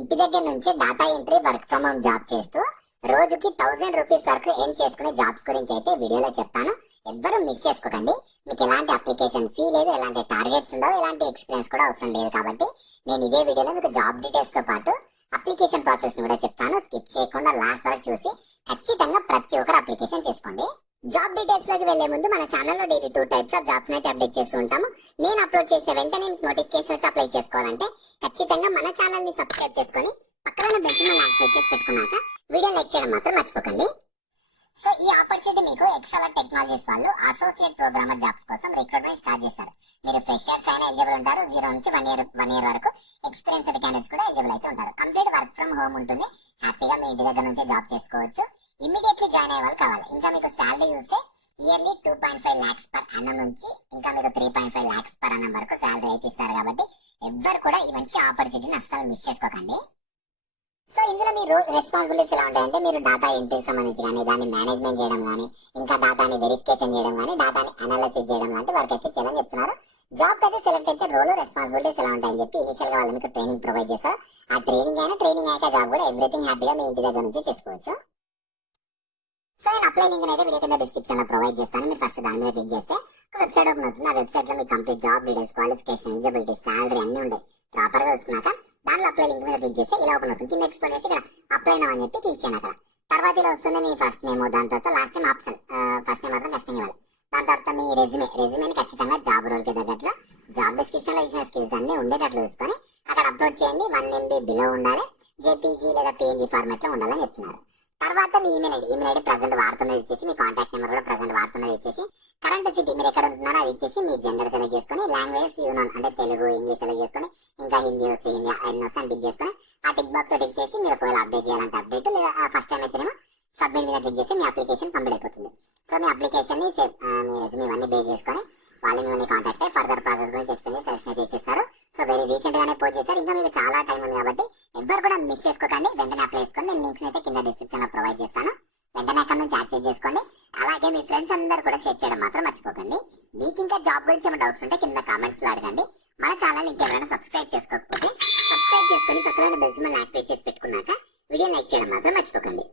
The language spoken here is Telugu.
ఇంటి దగ్గర నుంచి data entry work from home job చేస్తూ రోజుకి 1000 రూపీస్ వరకు ఏం చేసుకునే జాబ్స్ గురించి అయితే వీడియోలో చెప్తాను. ఎవ్వరూ మిస్ చేసుకోకండి. మీకు ఎలాంటి అప్లికేషన్ ఫీ లేదు, ఎలాంటి టార్గెట్స్ ఉండవు, ఎలాంటి ఎక్స్పీరియన్స్ కూడా అవసరం లేదు. కాబట్టి నేను ఇదే వీడియోలో మీకు జాబ్ డీటెయిల్స్ తో పాటు అప్లికేషన్ ప్రాసెస్ ని కూడా చెప్తాను. స్కిప్ చేయకుండా లాస్ట్ వరకు చూసి ఖచ్చితంగా ప్రతి ఒక్కరు అప్లికేషన్ చేసుకోండి. జాబ్ డీటెయిల్స్ లోకి వెళ్లే ముందు మన ఛానల్లో డైలీ 2 టైప్స్ ఆఫ్ జాబ్స్ అయితే అప్డేట్ చేస్తూ ఉంటాము. నేను అప్లోడ్ చేసిన వెంటనే మీకు నోటిఫికేషన్ వచ్చి అప్లై చేసుకోవాలంటే ఖచ్చితంగా మన ఛానల్ ని సబ్స్క్రైబ్ చేసుకొని పక్కన బెల్ సింబల్ యాక్టివేట్ చేసి పెట్టుకున్నాక వీడియో లైక్ చేయడం మాత్రం మర్చిపోకండి. సో ఈ ఆపర్చునిటీ మీకు ఎక్సలెంట్ టెక్నాలజీస్ వాళ్ళు అసోసియేట్ ప్రోగ్రామర్ జాబ్స్ కోసం రిక్రూట్మెంట్ స్టార్ట్ చేశారు. మీరు ఫ్రెషర్స్ అయినా ఎలిజిబుల్ ఉంటారు. 0 నుంచి 1 ఇయర్ వరకు ఎక్స్పీరియన్స్డ్ క్యాండిడేట్స్ కూడా ఎలిజిబుల్ అయితే ఉంటారు. కంప్లీట్ వర్క్ ఫ్రమ్ హోమ్ ఉంటుంది. హ్యాపీగా మీ ఇంటి దగ్గర నుంచే జాబ్ చేసుకోవచ్చు. ఇమ్మీడియట్లీ జాయిన్ అయ్యే వాళ్ళు కావాలి. ఇంకా మీకు శాలరీ చూస్తే ఇయర్లీ 2.5 lakhs పర్ అన్నం నుంచి ఇంకా మీకు 3.5 lakhs పర్ అన్నం వరకు శాలరీ అయితే ఇస్తారు. కాబట్టి ఎవ్వరు కూడా ఈ మంచి ఆపర్చునిటీని అస్సలు మిస్ చేసుకోకండి. సో ఇందులో మీ రెస్పాన్సిబిలిటీస్ ఎలా ఉంటాయంటే, మీరు డేటా ఎంట్రీకి సంబంధించి కానీ దాన్ని మేనేజ్మెంట్ చేయడం కానీ ఇంకా డేటాని వెరిఫికేషన్ చేయడం కానీ డేటాని అనాలిసిస్ చేయడం లాంటి వర్క్ అయితే చేయాలని చెప్తున్నారు. జాబ్ అయితే సెలెక్ట్ అయితే రోల్ రెస్పాన్సిబిలిటీస్ ఎలా ఉంటాయని చెప్పి ఇనిషియల్ గా వాళ్ళు మీకు ట్రైనింగ్ ప్రొవైడ్ చేస్తారు. ఆ ట్రైనింగ్ అయ్యాక జాబ్ కూడా ఎవ్రీథింగ్ హ్యాపీగా మీ ఇంటి దగ్గర నుంచి చేసుకోవచ్చు. సో నేను అప్లై లింక్ అయితే వీడియో కింద డిస్క్రిప్షన్ లో ప్రొవైడ్ చేస్తాను. మీరు ఫస్ట్ దాని మీద క్లిక్ చేస్తే ఒక వెబ్సైట్ ఓపెన్ అవుతుంది. ఆ వెబ్సైట్ లో మీకు complete job details, qualification, eligibility, salary అన్ని ఉంటాయి. ప్రాపర్ గా చూసుకున్నాక దాంట్లో అప్లై లింక్ మీద క్లిక్ చేస్తే ఇలా ఓపెన్ అవుతుంది. కింద ఎక్స్ప్లోర్ చేసి ఇక్కడ అప్లై నౌ అని చెప్పి క్లిక్ చేయండి. అక్కడ తర్వాత ఇలా వస్తుంది మీ ఫస్ట్ నేమ్, దాని తర్వాత last name option. First name మాత్రం ఖచ్చితంగా ఇవ్వాలి. దాని తర్వాత మీ రెజ్యూమేని ఖచ్చితంగా జాబ్ రోల్ కి తగ్గట్లు జాబ్ డిస్క్రిప్షన్ లో ఇచ్చిన స్కిల్స్ అన్ని ఉండేటట్లు చూసుకొని అక్కడ అప్లోడ్ చేయండి. 1 MB బిలో ఉండాలి. జేపీజీ లేదా PNG ఫార్మాట్ లో ఉండాలని చెప్తున్నారు. తర్వాత మీ ఈమెయిల్ ఐడి ప్రజెంట్ వాడుతున్నది ఇచ్చేసి, మీ కాంటాక్ట్ నెంబర్ కూడా ప్రజెంట్ వాడుతున్నది ఇచ్చేసి, కరెంట్ సిటీ మీరు ఎక్కడ ఉంటున్నారో అది ఇచ్చేసి, మీ జెండర్ సెలెక్ట్ చేసుకొని, లాంగ్వేజ్ యూనోన్ అంటే తెలుగు, ఇంగ్లీష్ సెలెక్ట్ చేసుకొని, ఇంకా హిందీ వస్తే హిందీ ఎన్ని వస్తే టిక్ చేసుకొని ఆ టిక్ బాక్స్ లో టిక్ చేసి మీరు ఒకవేళ అప్డేట్ చేయాలంటే అప్డేట్, లేదా ఫస్ట్ టైం అయితేనేమో సబ్మిట్ మీద క్లిక్ చేసి మీ అప్లికేషన్ కంప్లీట్ అయిపోతుంది. సో మీ అప్లికేషన్ ని మీ రెజ్యూమే ఇవన్నీ బేస్ చేసుకొని వాళ్ళు మిమ్మల్ని కాంటాక్ట్ అయ్యి ఫర్దర్ ప్రాసెస్ గురించి ఎక్స్ప్లెయిన్ చేసి సెలెక్షన్ చేసేస్తారు. సో వెరీ రీసెంట్ గానే పోస్ట్ చేస్తారు. ఇంకా మీకు చాలా టైం ఉంది కాబట్టి ఎవ్వరు కూడా మిస్ చేసుకోకండి. వెంటనే అప్లై చేసుకోండి. నేను లింక్స్ అయితే కింద డిస్క్రిప్షన్ లో ప్రొవైడ్ చేస్తాను. వెంటనే అక్కడ నుంచి యాక్సెస్ చేసుకోండి. అలాగే మీ ఫ్రెండ్స్ అందరూ కూడా షేర్ చేయడం మాత్రం మర్చిపోకండి. మీకు ఇంకా జాబ్ గురించి ఏమైనా డౌట్స్ ఉంటే కింద కామెంట్స్ లో అడగండి. మన ఛానల్ ఇంకెవరైనా సబ్స్క్రైబ్ చేసుకోకపోతే సబ్స్క్రైబ్ చేసుకొని పక్కన బెల్ సింబల్ యాక్టివేట్ చేసి పెట్టుకున్నాక వీడియో లైక్ చేయడం మాత్రం మర్చిపోకండి.